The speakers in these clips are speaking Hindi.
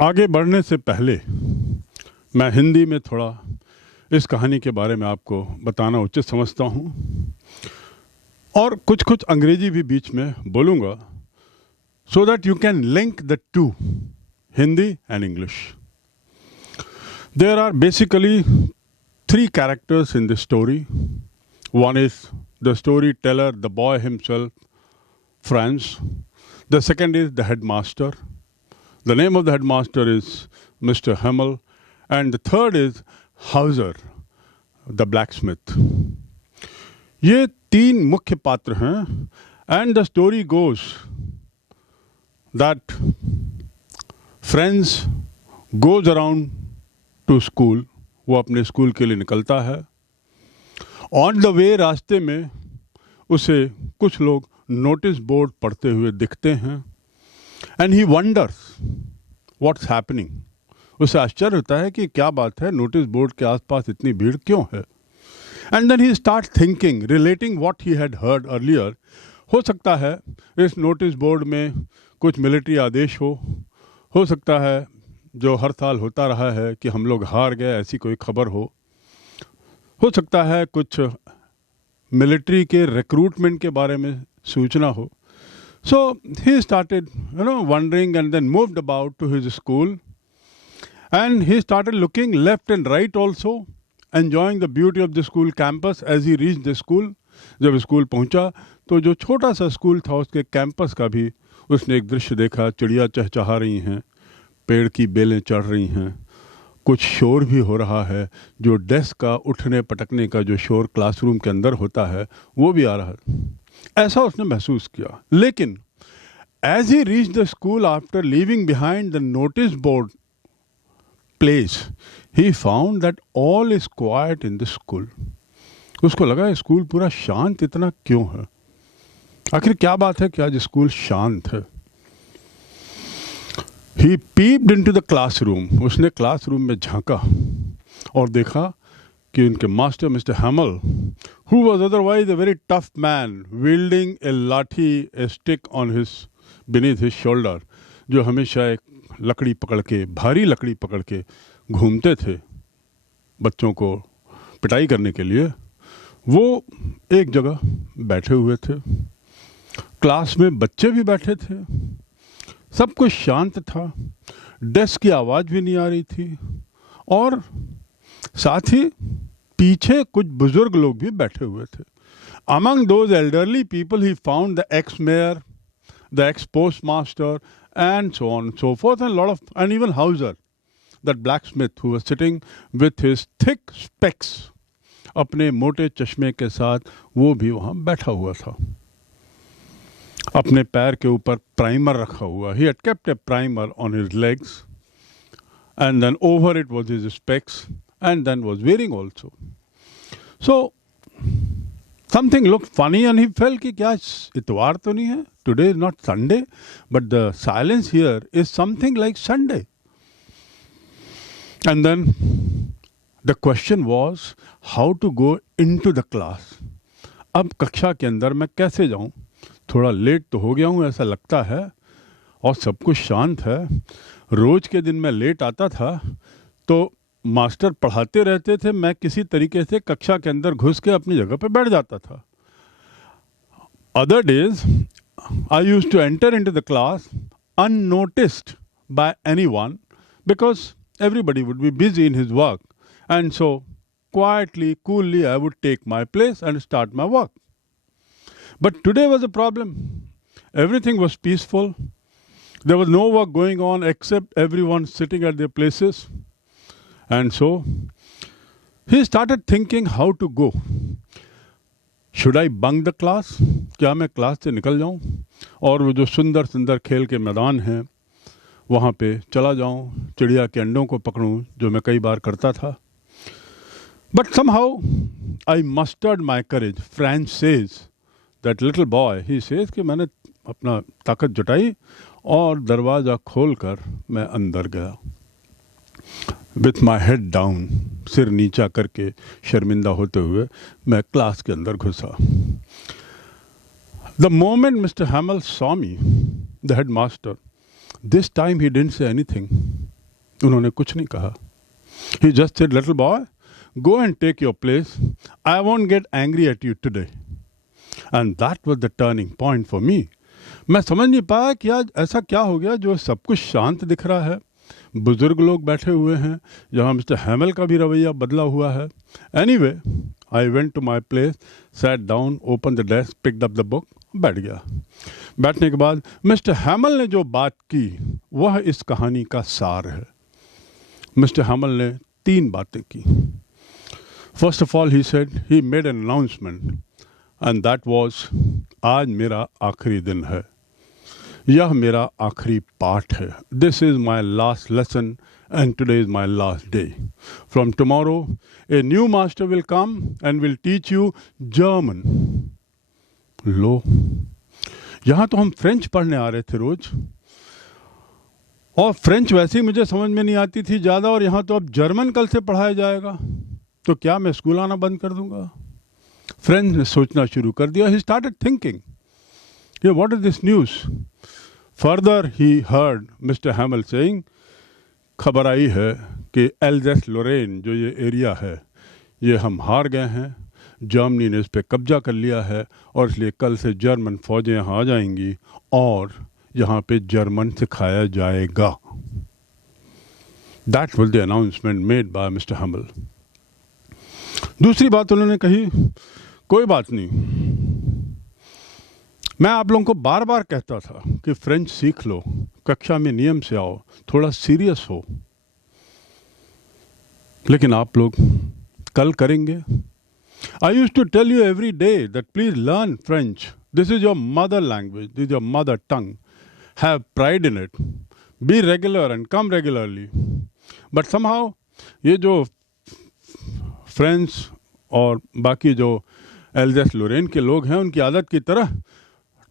आगे बढ़ने से पहले मैं हिंदी में थोड़ा इस कहानी के बारे में आपको बताना उचित समझता हूँ और कुछ कुछ अंग्रेजी भी बीच में बोलूँगा, so that you can link the two, Hindi and English. There are basically three characters in this story. One is the storyteller, the boy himself, Franz. The second is the headmaster. The name of the headmaster is Mr. Hamel. And the third is Hauser, the blacksmith. ये तीन मुख्य पात्र हैं. And the story goes that Franz goes around to school. वो अपने स्कूल के लिए निकलता है. On the way रास्ते में उसे कुछ लोग नोटिस बोर्ड पढ़ते हुए दिखते हैं. And he wonders what's happening. उसे आश्चर्य होता है कि क्या बात है, नोटिस बोर्ड के आसपास इतनी भीड़ क्यों है. And then he starts thinking, relating what he had heard earlier. हो सकता है इस नोटिस बोर्ड में कुछ मिलिट्री आदेश हो सकता है जो हर साल होता रहा है कि हम लोग हार गए, ऐसी कोई खबर हो सकता है कुछ मिलिट्री के रिक्रूटमेंट के बारे में सूचना हो. So he started, wondering and then moved about to his school. And he started looking left and right also, enjoying the beauty of the school campus as he reached the school. जब स्कूल पहुंचा तो जो छोटा सा स्कूल था उसके कैंपस का भी उसने एक दृश्य देखा. चिड़िया चहचहा रही हैं, पेड़ की बेलें चढ़ रही हैं, कुछ शोर भी हो रहा है. जो डेस्क का उठने पटकने का जो शोर क्लासरूम के अंदर होता है वो भी आ रहा है. ऐसा उसने महसूस किया. लेकिन as he reached the school after leaving behind the notice board place, he found that all is quiet in the school. उसको लगा स्कूल पूरा शांत इतना क्यों है, आखिर क्या बात है कि आज स्कूल शांत है. He peeped into the classroom. उसने क्लासरूम में झांका और देखा कि उनके master mister हैमल, who was otherwise a very tough man, wielding a lathi, a stick on his beneath his shoulder, जो हमेशा एक लकड़ी पकड़ के, भारी लकड़ी पकड़ के घूमते थे बच्चों को पिटाई करने के लिए, वो एक जगह बैठे हुए थे. क्लास में बच्चे भी बैठे थे, सब कुछ शांत था, डेस्क की आवाज़ भी नहीं आ रही थी और साथ ही पीछे कुछ बुजुर्ग लोग भी बैठे हुए थे. Among those elderly people he found the ex-mayor, the ex-postmaster and so on and so forth, and even Hauser, that blacksmith who was sitting with his thick specs, अपने मोटे चश्मे के साथ वो भी वहाँ बैठा हुआ था. अपने पैर के ऊपर प्राइमर रखा हुआ. He had kept a primer on his legs and then over it was his specs and then was wearing also. So something looked funny and he felt कि क्या इतवार तो नहीं है, today is not Sunday, but the silence here is something like Sunday. And then the question was how to go into the class. अब कक्षा के अंदर मैं कैसे जाऊं, थोड़ा लेट तो हो गया हूं ऐसा लगता है और सब कुछ शांत है. रोज के दिन मैं लेट आता था तो मास्टर पढ़ाते रहते थे, मैं किसी तरीके से कक्षा के अंदर घुस के अपनी जगह पे बैठ जाता था. Other days I used to enter into the class unnoticed by anyone because everybody would be busy in his work, and so quietly, coolly I would take my place and start my work. But today was a problem. Everything was peaceful. There was no work going on except everyone sitting at their places. And so he started thinking how to go. Should I bunk the class? क्या मैं क्लास से निकल जाऊं और वो जो सुंदर सुंदर खेल के मैदान हैं वहाँ पे चला जाऊं, चिड़िया के अंडों को पकड़ूं, जो मैं कई बार करता था. But somehow I mustered my courage. Franz says, that little boy, he says कि मैंने अपना ताकत जुटाई और दरवाज़ा खोलकर मैं अंदर गया. With my head down, सिर नीचा करके शर्मिंदा होते हुए मैं क्लास के अंदर घुसा. The moment Mr. Hamel saw me, the headmaster, this time he didn't say anything. उन्होंने कुछ नहीं कहा. He just said, little boy, go and take your place. I won't get angry at you today. And that was the turning point for me. मैं समझ नहीं पाया कि आज ऐसा क्या हो गया जो सब कुछ शांत दिख रहा है. बुजुर्ग लोग बैठे हुए हैं, जहाँ मिस्टर हैमल का भी रवैया बदला हुआ है. Anyway, I went to my place, sat down, open the desk, picked up the book, बैठ गया. बैठने के बाद मिस्टर हैमल ने जो बात की वह इस कहानी का सार है. मिस्टर हैमल ने 3 बातें की. First of all he said, he made an announcement and that was, आज मेरा आखिरी दिन है, यह मेरा आखिरी पाठ है. This is my last lesson and today is my last day. From tomorrow a new master will come and will teach you German. लो, यहाँ तो हम फ्रेंच पढ़ने आ रहे थे रोज, और फ्रेंच वैसे ही मुझे समझ में नहीं आती थी ज़्यादा, और यहाँ तो अब जर्मन कल से पढ़ाया जाएगा, तो क्या मैं स्कूल आना बंद कर दूंगा? फ्रेंच ने सोचना शुरू कर दिया. He started thinking, what is this news? Further he heard mister हैमल saying, खबर आई है कि एल्जेस लोरेन जो ये एरिया है, ये हम हार गए हैं, जर्मनी ने इस पर कब्जा कर लिया है, और इसलिए कल से जर्मन फौजें यहाँ आ जाएंगी और यहाँ पे जर्मन सिखाया जाएगा. That was the announcement made by mister हैमल. दूसरी बात उन्होंने कही, कोई बात नहीं, मैं आप लोगों को बार बार कहता था कि फ्रेंच सीख लो, कक्षा में नियम से आओ, थोड़ा सीरियस हो, लेकिन आप लोग कल करेंगे. I used to tell you every day that please learn French. This is your mother language. This is your mother tongue. Have pride in it. Be regular and come regularly. But somehow ये जो फ्रेंच और बाकी जो एल्जेस लोरेन के लोग हैं, उनकी आदत की तरह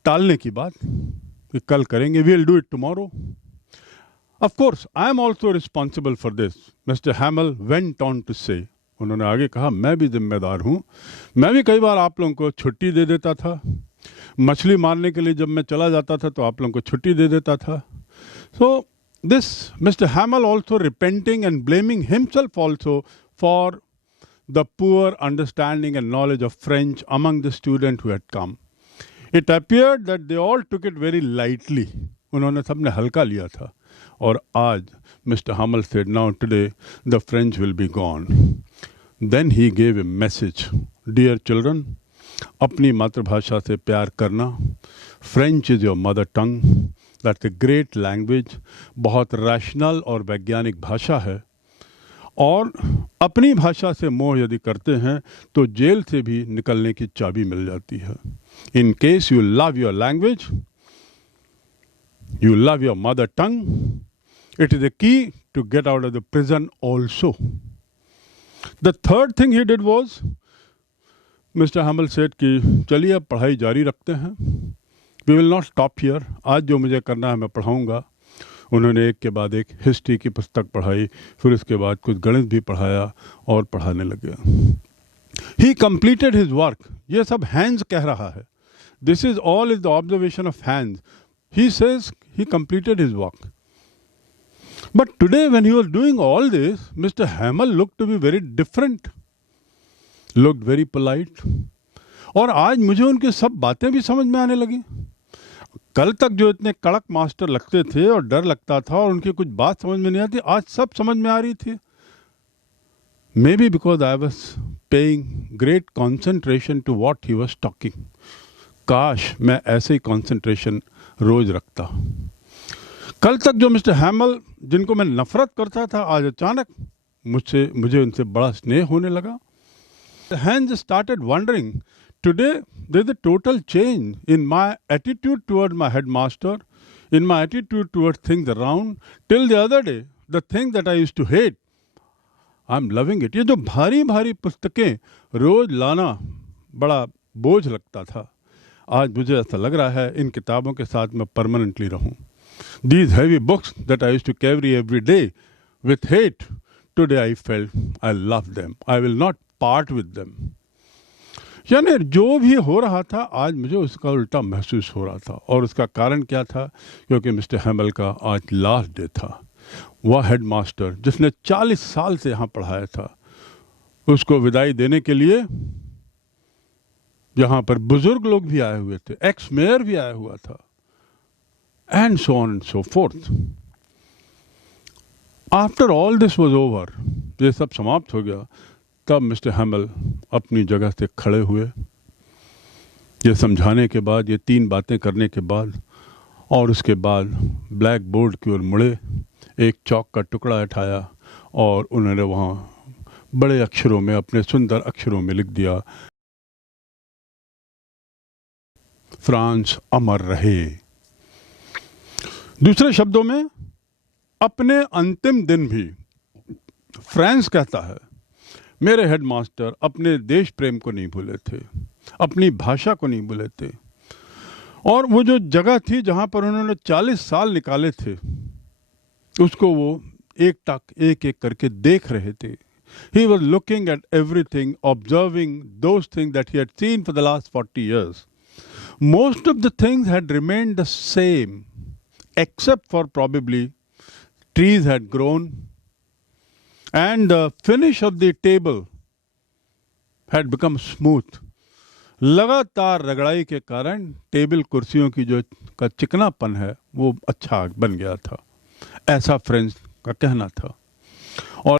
टालने की बात कि कल करेंगे. We'll do it tomorrow. Of course, I am also responsible for this. Mr. Hamel went on to say, उन्होंने आगे कहा, मैं भी जिम्मेदार हूँ. मैं भी कई बार आप लोगों को छुट्टी दे देता था. मछली मारने के लिए जब मैं चला जाता था तो आप लोगों को छुट्टी दे देता था. So this Mr. Hamel also repenting and blaming himself also for the poor understanding and knowledge of French among the students who had come. It appeared that they all took it very lightly. उन्होंने सबने हल्का लिया था. और आज Mr. Hamel said, now today the French will be gone. Then he gave a message. Dear children, अपनी मातृभाषा से प्यार करना. French is your mother tongue. That's a great language. बहुत रैशनल और वैज्ञानिक भाषा है. और अपनी भाषा से मोह यदि करते हैं तो जेल से भी निकलने की चाबी मिल जाती है. In case you love your language, you love your mother tongue, it is a key to get out of the prison also. The third thing he did was, Mr. Hamel said कि चलिए अब पढ़ाई जारी रखते हैं. We will not stop here. आज जो मुझे करना है मैं पढ़ाऊँगा. उन्होंने एक के बाद एक हिस्ट्री की पुस्तक पढ़ाई, फिर उसके बाद कुछ गणित भी पढ़ाया और पढ़ाने लगे. He completed his work. ये सब हैंस कह रहा है. This is all is the observation of Hans. He says he completed his work. But today when he was doing all this, Mr. Hamel looked to be very different. Looked very polite. और आज मुझे उनकी सब बातें भी समझ में आने लगी. कल तक जो इतने कड़क मास्टर लगते थे और डर लगता था और उनकी कुछ बात समझ में नहीं आती, आज सब समझ में आ रही थी. Maybe because I was paying great concentration to what he was talking. काश मैं ऐसे ही concentration रोज रखता. कल तक जो मिस्टर हैमल जिनको मैं नफरत करता था, आज अचानक मुझे उनसे बड़ा स्नेह होने लगा. Hans started wondering. Today there's a total change in my attitude toward my headmaster, in my attitude towards things around. Till the other day, the thing that I used to hate, I'm loving it. ये जो भारी भारी पुस्तकें रोज लाना बड़ा बोझ लगता था, आज मुझे ऐसा लग रहा है इन किताबों के साथ मैं परमानेंटली रहूं. These heavy books that I used to carry every day with hate, today I felt I love them. I will not part with them. यानी जो भी हो रहा था आज मुझे उसका उल्टा महसूस हो रहा था. और उसका कारण क्या था? क्योंकि मिस्टर हैमल का आज लास्ट डे था. वह हेडमास्टर जिसने 40 साल से यहाँ पढ़ाया था, उसको विदाई देने के लिए यहाँ पर बुजुर्ग लोग भी आए हुए थे, एक्स मेयर भी आया हुआ था, and so on and so fourth. After all this was over, ये सब समाप्त हो गया, तब मिस्टर हैमल अपनी जगह से खड़े हुए, ये समझाने के बाद, ये 3 बातें करने के बाद, और उसके बाद ब्लैक बोर्ड की ओर मुड़े, एक चौक का टुकड़ा उठाया और उन्होंने वहाँ बड़े अक्षरों में, अपने सुंदर अक्षरों में लिख दिया, फ्रांस अमर रहे। दूसरे शब्दों में, अपने अंतिम दिन भी फ्रांस कहता है, मेरे हेडमास्टर अपने देश प्रेम को नहीं भूले थे, अपनी भाषा को नहीं भूले थे, और वो जो जगह थी जहां पर उन्होंने 40 साल निकाले थे, उसको वो एक एक करके देख रहे थे। He was looking at everything, observing those things that he had seen for the last 40 years. Most of the things had remained the same, except for probably trees had grown and the finish of the table had become smooth. लगातार रगड़ाई के कारण टेबल कुर्सियों की जो का चिकनापन है वो अच्छा बन गया था, ऐसा फ्रेंच का कहना था। और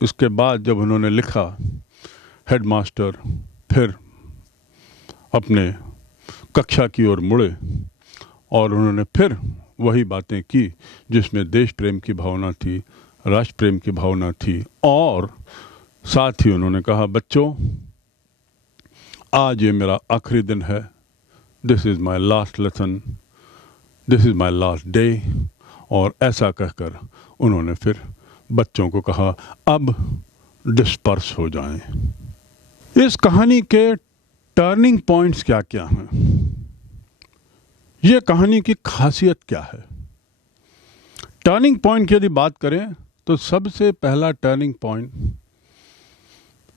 उसके बाद जब उन्होंने लिखा, हेडमास्टर फिर अपने कक्षा की ओर मुड़े और उन्होंने फिर वही बातें की जिसमें देश प्रेम की भावना थी, राष्ट्र प्रेम की भावना थी, और साथ ही उन्होंने कहा, बच्चों आज ये मेरा आखिरी दिन है, this is my last lesson, this is my last day. और ऐसा कहकर उन्होंने फिर बच्चों को कहा, अब डिस्पर्स हो जाएं। इस कहानी के टर्निंग पॉइंट्स क्या क्या हैं, ये कहानी की खासियत क्या है? टर्निंग पॉइंट की यदि बात करें तो सबसे पहला turning point,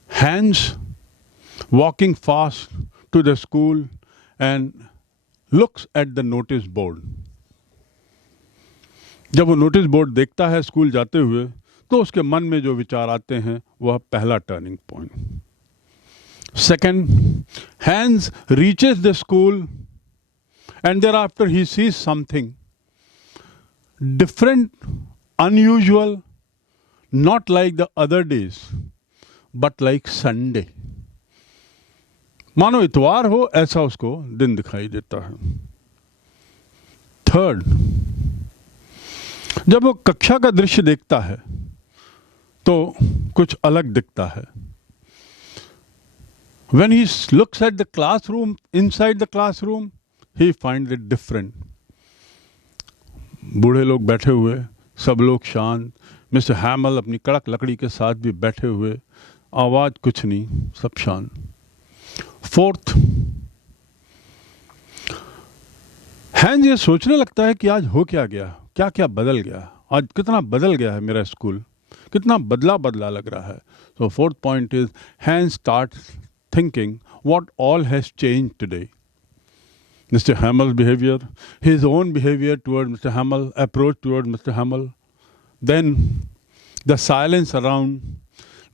Hans walking fast to the school and looks at the notice board. जब वो नोटिस बोर्ड देखता है स्कूल जाते हुए, तो उसके मन में जो विचार आते हैं वह पहला turning point. Second, Hans reaches the school and thereafter he sees something different, unusual, not like the other days, but like Sunday. मानो इतवार हो ऐसा उसको दिन दिखाई देता है। थर्ड, जब वो कक्षा का दृश्य देखता है तो कुछ अलग दिखता है। When he looks at the classroom, inside the classroom, he finds it different. बूढ़े लोग बैठे हुए, सब लोग शांत, मिस्टर हैमल अपनी कड़क लकड़ी के साथ भी बैठे हुए, आवाज कुछ नहीं, सब शांत। फोर्थ, हैंस ये सोचने लगता है कि आज हो क्या गया, क्या क्या बदल गया, आज कितना बदल गया है मेरा स्कूल, कितना बदला बदला लग रहा है। So fourth point is, Hans starts thinking what all has changed today. Mr. Hamel's behavior, his own behavior toward Mr. Hamel, approach toward Mr. Hamel, then the silence around,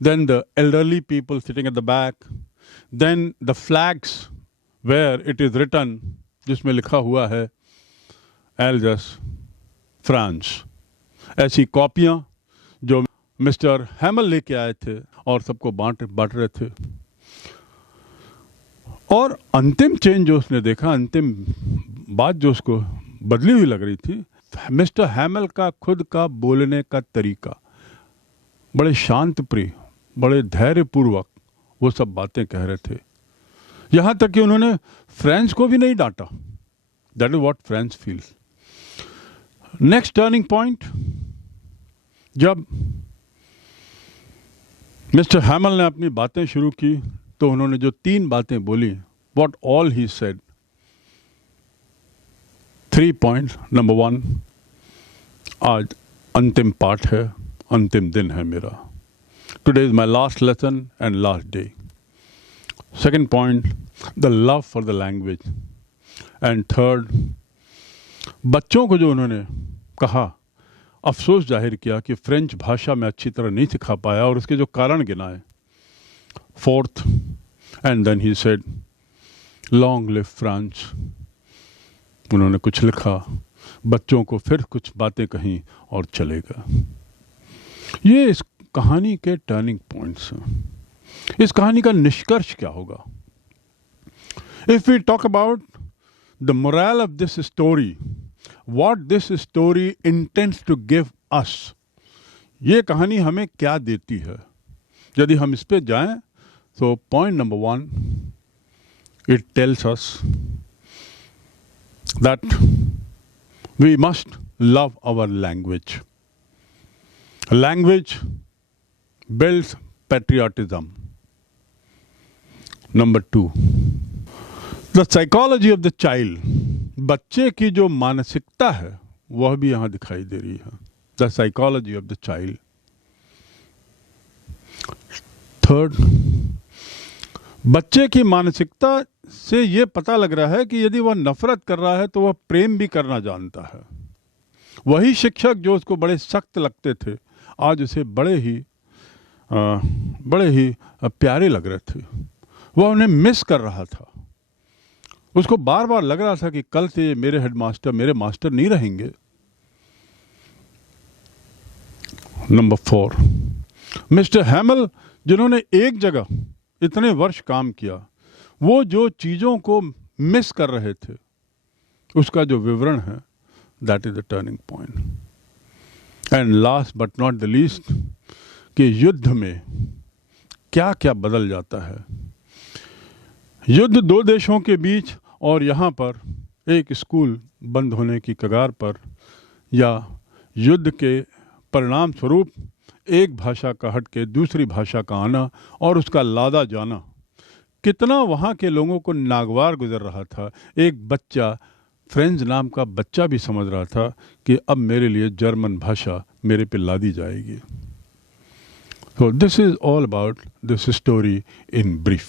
then the elderly people sitting at the back, then the flags where it is written, जिसमें लिखा हुआ है Alsace, France, ऐसी कॉपियाँ जो मिस्टर हैमल लेके आए थे और सबको बांट रहे थे। और अंतिम चेंज जो उसने देखा, अंतिम बात जो उसको बदली हुई लग रही थी, मिस्टर हैमल का खुद का बोलने का तरीका, बड़े शांत प्रिय, बड़े धैर्यपूर्वक वो सब बातें कह रहे थे, यहाँ तक कि उन्होंने फ्रेंच को भी नहीं डांटा। That is what French feels. Next turning point, जब मिस्टर हैमल ने अपनी बातें शुरू की तो उन्होंने जो 3 बातें बोली, what all he said, 3 point. Number 1, आज अंतिम पाठ है, अंतिम दिन है मेरा, today is my last lesson and last day. Second point, the love for the language. And third, बच्चों को जो उन्होंने कहा, अफसोस जाहिर किया कि फ्रेंच भाषा में अच्छी तरह नहीं सिखा पाया और उसके जो कारण गिनाए. Fourth, and then he said long live France. उन्होंने कुछ लिखा, बच्चों को फिर कुछ बातें कहीं और चलेगा. ये इस कहानी के टर्निंग पॉइंट्स हैं. इस कहानी का निष्कर्ष क्या होगा? If we talk about the moral of this story, what this story intends to give us, ये कहानी हमें क्या देती है? यदि हम इस पे जाएं तो point number 1, it tells us that we must love our language. Language builds patriotism. Number 2, the psychology of the child. बच्चे की जो मानसिकता है वह भी यहाँ दिखाई दे रही है. The psychology of the child. Third, बच्चे की मानसिकता से ये पता लग रहा है कि यदि वह नफरत कर रहा है तो वह प्रेम भी करना जानता है. वही शिक्षक जो उसको बड़े सख्त लगते थे आज उसे बड़े ही प्यारे लग रहे थे. वह उन्हें मिस कर रहा था. उसको बार बार लग रहा था कि कल से ये मेरे हेडमास्टर, मेरे मास्टर नहीं रहेंगे. नंबर 4, मिस्टर हैमल जिन्होंने एक जगह इतने वर्ष काम किया, वो जो चीज़ों को मिस कर रहे थे उसका जो विवरण है, that is the turning point. And last but not the least, कि युद्ध में क्या क्या बदल जाता है. युद्ध 2 देशों के बीच और यहाँ पर एक स्कूल बंद होने की कगार पर, या युद्ध के परिणाम स्वरूप एक भाषा का हट के दूसरी भाषा का आना और उसका लादा जाना, कितना वहाँ के लोगों को नागवार गुजर रहा था. एक बच्चा, फ्रेंच नाम का बच्चा भी समझ रहा था कि अब मेरे लिए जर्मन भाषा मेरे पे लादी जाएगी. So this is all about this story in brief.